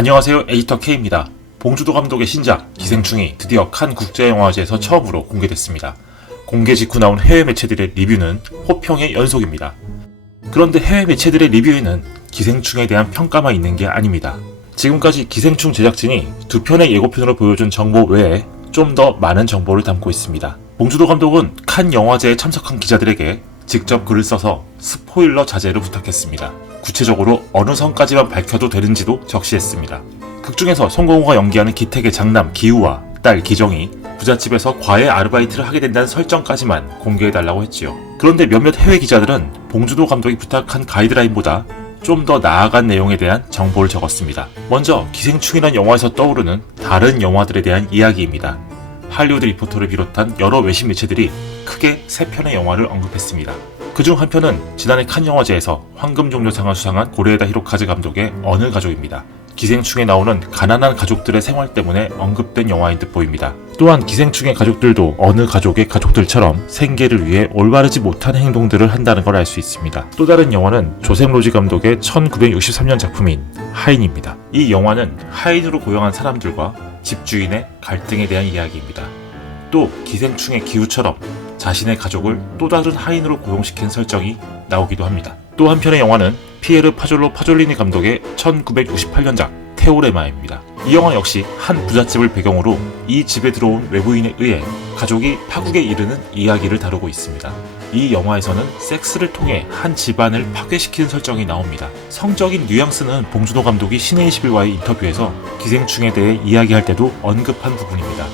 안녕하세요, 에디터 K입니다. 봉주도 감독의 신작 기생충이 드디어 칸 국제영화제에서 처음으로 공개됐습니다. 공개 직후 나온 해외 매체들의 리뷰는 호평의 연속입니다. 그런데 해외 매체들의 리뷰에는 기생충에 대한 평가만 있는 게 아닙니다. 지금까지 기생충 제작진이 두 편의 예고편으로 보여준 정보 외에 좀 더 많은 정보를 담고 있습니다. 봉주도 감독은 칸 영화제에 참석한 기자들에게 직접 글을 써서 스포일러 자제를 부탁했습니다. 구체적으로 어느 선까지만 밝혀도 되는지도 적시했습니다. 극중에서 송강호가 연기하는 기택의 장남 기우와 딸 기정이 부잣집에서 과외 아르바이트를 하게 된다는 설정까지만 공개해달라고 했지요. 그런데 몇몇 해외 기자들은 봉주도 감독이 부탁한 가이드라인보다 좀 더 나아간 내용에 대한 정보를 적었습니다. 먼저 기생충이란 영화에서 떠오르는 다른 영화들에 대한 이야기입니다. 할리우드 리포터를 비롯한 여러 외신 매체들이 크게 3편의 영화를 언급했습니다. 그중 한 편은 지난해 칸 영화제에서 황금종려상을 수상한 고레에다 히로카즈 감독의 어느 가족입니다. 기생충에 나오는 가난한 가족들의 생활 때문에 언급된 영화인 듯 보입니다. 또한 기생충의 가족들도 어느 가족의 가족들처럼 생계를 위해 올바르지 못한 행동들을 한다는 걸 알 수 있습니다. 또 다른 영화는 조셉 로지 감독의 1963년 작품인 하인입니다. 이 영화는 하인으로 고용한 사람들과 집주인의 갈등에 대한 이야기입니다. 또 기생충의 기우처럼 자신의 가족을 또 다른 하인으로 고용시킨 설정이 나오기도 합니다. 또 한편의 영화는 피에르 파졸로 파졸리니 감독의 1968년작 테오레마입니다. 이 영화 역시 한 부잣집을 배경으로 이 집에 들어온 외부인에 의해 가족이 파국에 이르는 이야기를 다루고 있습니다. 이 영화에서는 섹스를 통해 한 집안을 파괴시키는 설정이 나옵니다. 성적인 뉘앙스는 봉준호 감독이 신의 21과의 인터뷰에서 기생충에 대해 이야기할 때도 언급한 부분입니다.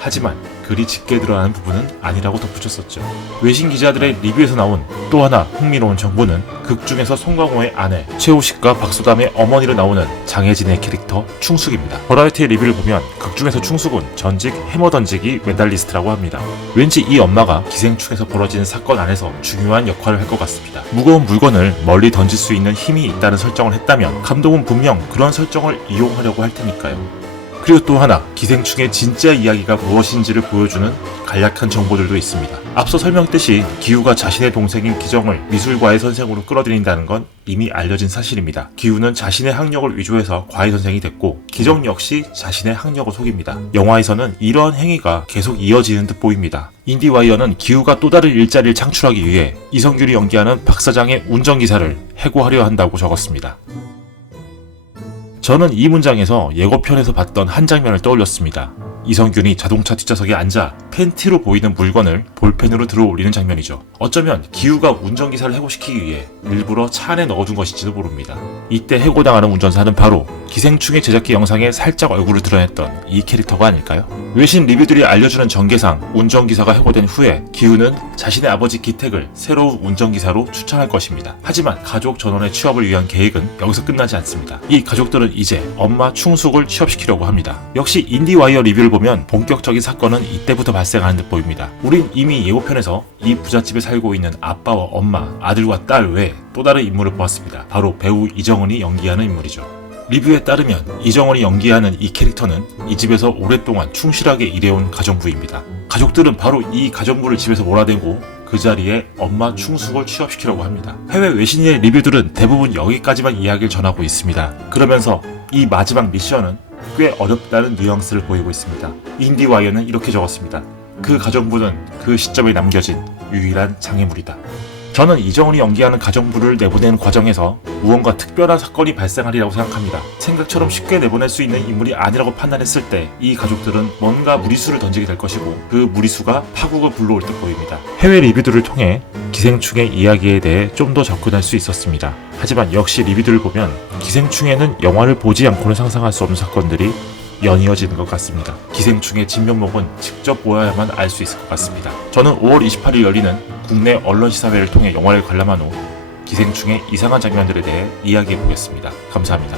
하지만 그리 짙게 드러나는 부분은 아니라고 덧붙였었죠. 외신 기자들의 리뷰에서 나온 또 하나 흥미로운 정보는 극중에서 송강호의 아내 최우식과 박소담의 어머니로 나오는 장혜진의 캐릭터 충숙입니다. 버라이어티의 리뷰를 보면 극중에서 충숙은 전직 해머 던지기 메달리스트라고 합니다. 왠지 이 엄마가 기생충에서 벌어지는 사건 안에서 중요한 역할을 할 것 같습니다. 무거운 물건을 멀리 던질 수 있는 힘이 있다는 설정을 했다면 감독은 분명 그런 설정을 이용하려고 할 테니까요. 그리고 또 하나, 기생충의 진짜 이야기가 무엇인지를 보여주는 간략한 정보들도 있습니다. 앞서 설명했듯이 기우가 자신의 동생인 기정을 미술과외 선생으로 끌어들인다는 건 이미 알려진 사실입니다. 기우는 자신의 학력을 위조해서 과외 선생이 됐고 기정 역시 자신의 학력을 속입니다. 영화에서는 이러한 행위가 계속 이어지는 듯 보입니다. 인디와이어는 기우가 또 다른 일자리를 창출하기 위해 이성균이 연기하는 박 사장의 운전기사를 해고하려 한다고 적었습니다. 저는 이 문장에서 예고편에서 봤던 한 장면을 떠올렸습니다. 이성균이 자동차 뒷좌석에 앉아 팬티로 보이는 물건을 볼펜으로 들어 올리는 장면이죠. 어쩌면 기우가 운전기사를 해고시키기 위해 일부러 차 안에 넣어둔 것일지도 모릅니다. 이때 해고당하는 운전사는 바로 기생충의 제작기 영상에 살짝 얼굴을 드러냈던 이 캐릭터가 아닐까요? 외신 리뷰들이 알려주는 전개상 운전기사가 해고된 후에 기우는 자신의 아버지 기택을 새로운 운전기사로 추천할 것입니다. 하지만 가족 전원의 취업을 위한 계획은 여기서 끝나지 않습니다. 이 가족들은 이제 엄마 충숙을 취업시키려고 합니다. 역시 인디와이어 리뷰를 보면 본격적인 사건은 이때부터 발생하는 듯 보입니다. 우린 이미 예고편에서 이 부잣집에 살고 있는 아빠와 엄마, 아들과 딸 외에 또 다른 인물을 보았습니다. 바로 배우 이정은이 연기하는 인물이죠. 리뷰에 따르면 이정은이 연기하는 이 캐릭터는 이 집에서 오랫동안 충실하게 일해온 가정부입니다. 가족들은 바로 이 가정부를 집에서 몰아내고 그 자리에 엄마 충숙을 취업시키려고 합니다. 해외 외신의 리뷰들은 대부분 여기까지만 이야기를 전하고 있습니다. 그러면서 이 마지막 미션은 꽤 어렵다는 뉘앙스를 보이고 있습니다. 인디와이어는 이렇게 적었습니다. 그 가정부는 그 시점에 남겨진 유일한 장애물이다. 저는 이정은이 연기하는 가정부를 내보내는 과정에서 무언가 특별한 사건이 발생하리라고 생각합니다. 생각처럼 쉽게 내보낼 수 있는 인물이 아니라고 판단했을 때 이 가족들은 뭔가 무리수를 던지게 될 것이고 그 무리수가 파국을 불러올 듯 보입니다. 해외 리뷰들을 통해 기생충의 이야기에 대해 좀 더 접근할 수 있었습니다. 하지만 역시 리뷰들을 보면 기생충에는 영화를 보지 않고는 상상할 수 없는 사건들이 연이어지는 것 같습니다. 기생충의 진면목은 직접 보아야만 알 수 있을 것 같습니다. 저는 5월 28일 열리는 국내 언론 시사회를 통해 영화를 관람한 후 기생충의 이상한 장면들에 대해 이야기해 보겠습니다. 감사합니다.